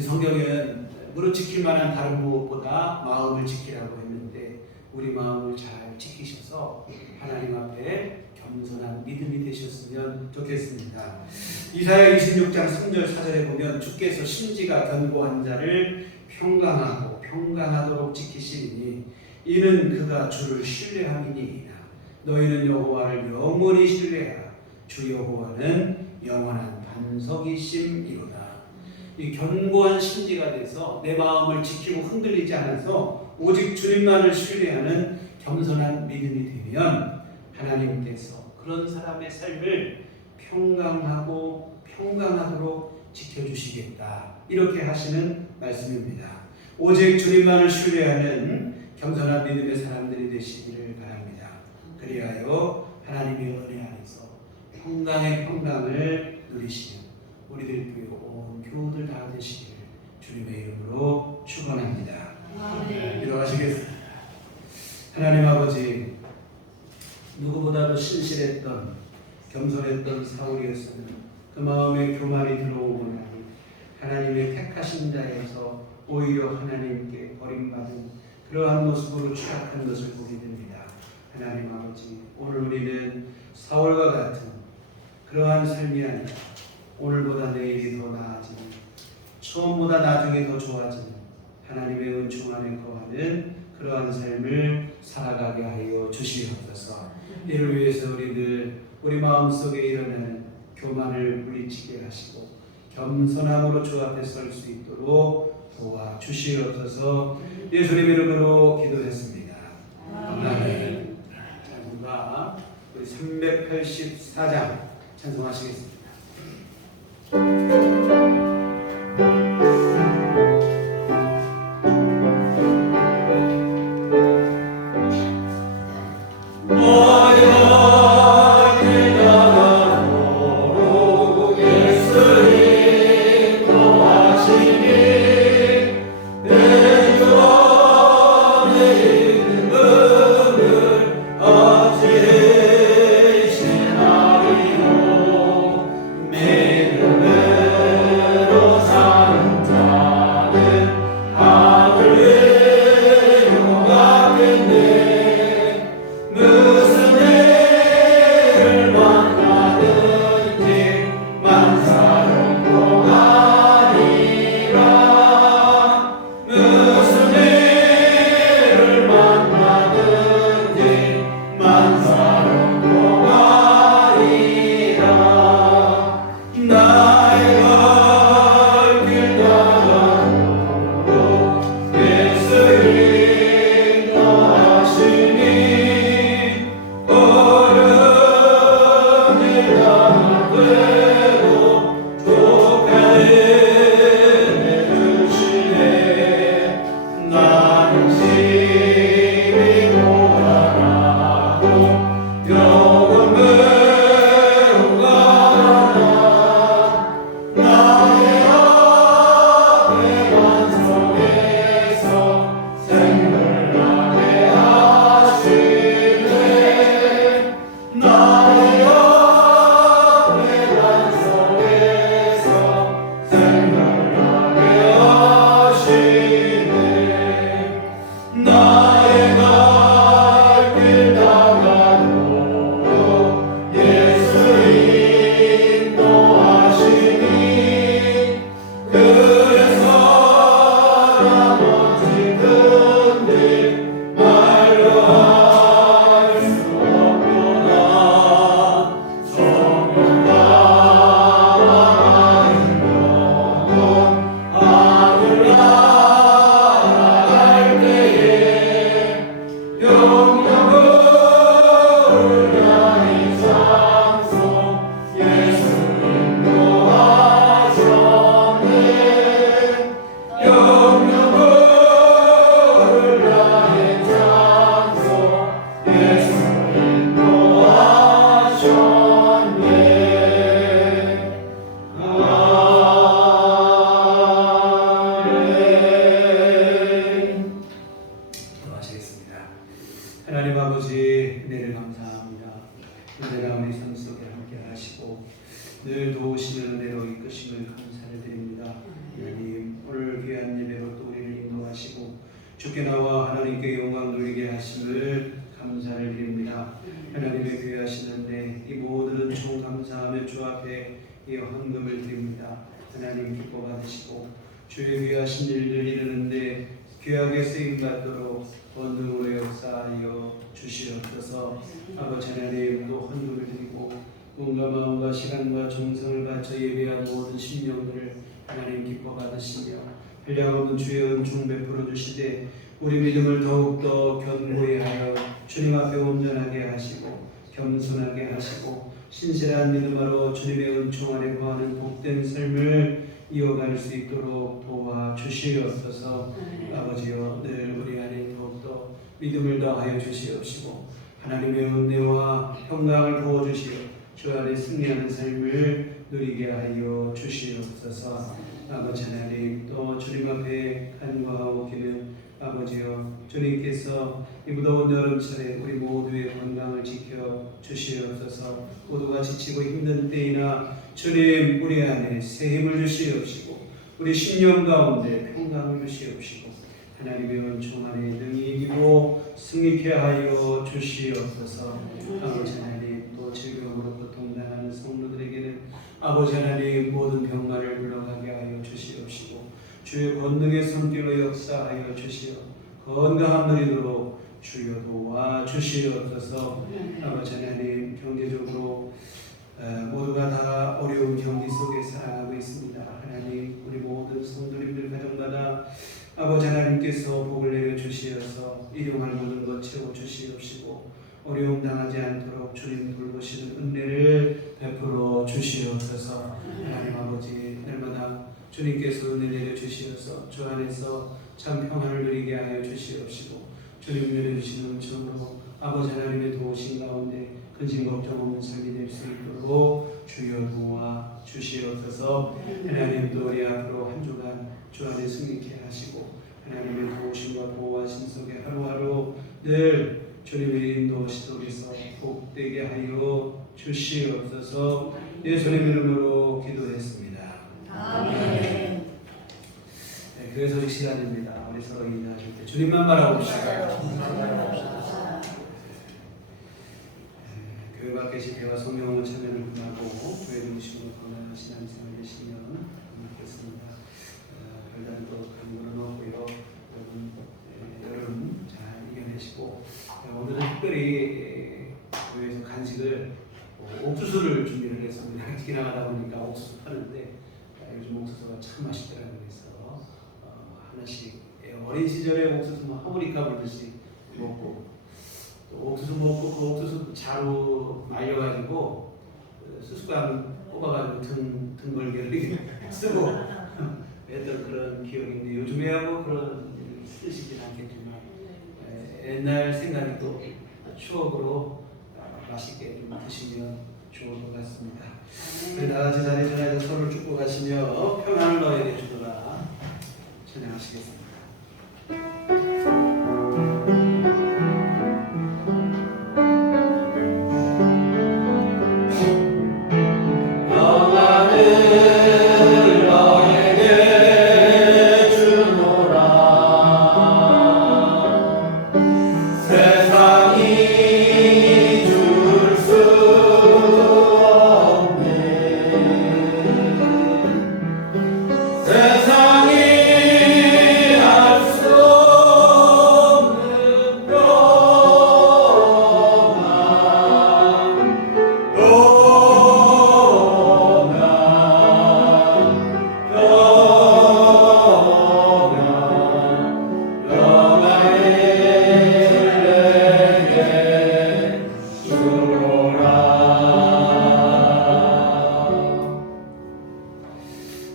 성경은 무릇 지킬 만한 다른 무엇보다 마음을 지키라고 했는데 우리 마음을 잘 지키셔서 하나님 앞에 겸손한 믿음이 되셨으면 좋겠습니다. 이사야 26장 3절 4절에 보면 주께서 심지가 견고한 자를 평강하도록 지키시니 이는 그가 주를 신뢰함이니이다. 너희는 여호와를 영원히 신뢰하라. 주 여호와는 영원한 반석이심이로다. 이 견고한 심지가 돼서 내 마음을 지키고 흔들리지 않아서 오직 주님만을 신뢰하는 겸손한 믿음이 되면 하나님께서 그런 사람의 삶을 평강하도록 지켜주시겠다. 이렇게 하시는 말씀입니다. 오직 주님만을 신뢰하는 겸손한 믿음의 사람들이 되시기를 바랍니다. 그리하여 하나님의 은혜 안에서 평강의 평강을 누리시는 우리들 교회 온 교우들 다 되시기를 주님의 이름으로 축원합니다. 일어나시겠습니다. 하나님 아버지, 누구보다도 신실했던 겸손했던 사울이었으면 그 마음에 교만이 들어오고 나니 하나님의 택하신 자에서 오히려 하나님께 버림받은 그러한 모습으로 추락한 것을 보게 됩니다. 하나님 아버지, 오늘 우리는 사울과 같은 그러한 삶이 아니라 오늘보다 내일이 더 나아지는, 처음보다 나중에 더 좋아지는 하나님의 은총 안에 거하는 그러한 삶을 살아가게 하여 주시옵소서. 이를 위해서 우리 마음속에 일어나는 교만을 물리치게 하시고 겸손함으로 주 앞에 설 수 있도록 도와주시옵소서. 예수님 이름으로 기도했습니다. 아멘. 자, 우리가 우리 384장 찬송하시겠습니다. 하나님 아버지 은혜를 감사합니다. 언제나 우리 삶 속에 함께 하시고 늘 도우시는 은혜로 이끄심을 감사를 드립니다. 하나님 오늘 귀한 예배로 또 우리를 인도하시고 주께 나와 하나님께 영광 돌리게 하심을 감사를 드립니다. 하나님의 귀하신 은혜 이 모든 은총 감사하며 주 앞에 이 헌금을 드립니다. 하나님 기뻐 받으시고 주의 귀하신 일들 이루는데 귀하게 쓰임받도록 원능으로 역사하여 주시옵소서. 아버지 하나님 또 헌금을 드리고 몸과 마음과 시간과 정성을 바쳐 예배한 모든 심령들을 하나님 기뻐 받으시며 한량없는 주의 은총 베풀어 주시되 우리 믿음을 더욱더 견고히 하여 주님 앞에 온전하게 하시고 겸손하게 하시고 신실한 믿음으로 주님의 은총 안에 거하는 복된 삶을 이어갈 수 있도록 도와주시옵소서. 아버지여 늘 우리 안에 더욱더 믿음을 더하여 주시옵시고 하나님의 은혜와 평강을 부어주시어 주 안에 승리하는 삶을 누리게 하여 주시옵소서. 아버지 하나님 또 주님 앞에 간구하고 기는 아버지여 주님께서 이 무더운 여름철에 우리 모두의 건강을 지켜 주시옵소서. 모두가 지치고 힘든 때이나 주님 우리 안에 새 힘을 주시옵시고 우리 신령 가운데 평강을 주시옵시고 하나님의 은총 안에 능히 이기고 승리케 하여 주시옵소서. 아버지 하나님 또 질병으로 고통당하는 성도들에게는 아버지 하나님 모든 병마를 물러가게 하여 주시옵시고 주의 권능의 손길로 역사하여 주시어 건강함 누리도록 주여 도와 주시옵소서. 아버지 하나님 경제적으로 모두가 다 어려운 경기 속에 살아가고 있습니다. 하나님 우리 모든 성도님들 가정마다 아버지 하나님께서 복을 내려 주시어서 일용할 모든 것 채워 주시옵시고 어려움 당하지 않도록 주님 돌보시는 은혜를 베풀어 주시옵소서. 하나님 아버지 날마다 주님께서 은혜 내려 주시어서 주 안에서 참 평안을 누리게 하여 주시옵시고 주님 내려주시는 은총으로 아버지 하나님의 도우신 가운데 근심 걱정 없는 삶이 될 수 있도록 주여 도와 주시옵소서. 하나님 또 우리 앞으로 한 주간 주 안에 승리케 하시고 하나님의 도우심과 보호하심 속에 하루하루 늘 주님의 인도하시 속에서 복되게 하여 주시옵소서. 예수님 이름으로 기도했습니다. 아멘. 교회 소식 시간입니다. 우리 서로 인사하실 때 주님만 바라봅시다. 교회 밖에 집회와 성경을 참여를 금하고 교회 중심으로 건강하신 한 생활 되시면 고맙겠습니다. 별다른 또 그런 건 없고요. 여러분 잘 이겨내시고 오늘은 특별히 교회에서 간식을 옥수수를 준비를 해서 우리가 지나가다 보니까 옥수수 파는데 요즘 옥수수가 참 맛있더라고요. 그래서 하나씩 어린 시절에 옥수수 뭐 하모니카 불듯이 먹고 또 옥수수 먹고 그 옥수수 자루 말려가지고 수수관 뽑아가지고 등 벌개를 쓰고 했던 그런 기억인데 요즘에야 뭐 그런 일을 쓰시진 않겠지만 옛날 생각이 또 추억으로 맛있게 좀 드시면 좋을 것 같습니다. 나같이 자리 전에서 서로를 축복하시며 평안을 너에게 주노라 찬양하시겠습니다.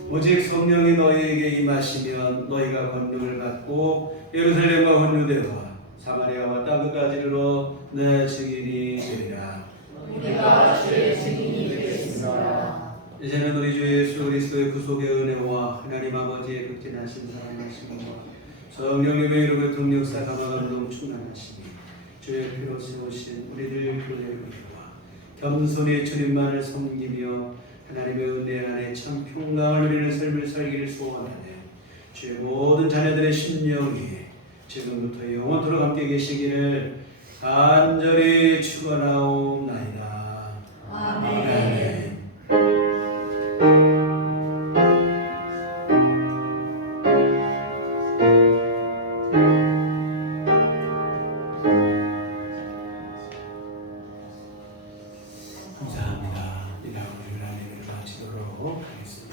오직 성령이 너희에게 임하시면 너희가 권능을 받고 예루살렘과 혼유대와 사마리아와 땅 끝까지 이르러 내 증인이 되리라. 우리가 주의 증인이 되겠습니다. 이제는 우리 주 예수 그리스도의 구속의 은혜와 하나님 아버지의 극진하신 사랑하심과 성령님의 이름의 동력사 감화 감동 충만하시니 주의 겸손히 주님만을 섬기며 하나님의 은혜 안에 참 평강을 누리는 삶을 살기를 소원하네. 주의 모든 자녀들의 심령이 지금부터 영원토록 함께 계시기를 간절히 축원하옵나이다. 아멘. 감사합니다. 이 나무를 하나님을 바치도록 하겠습니다.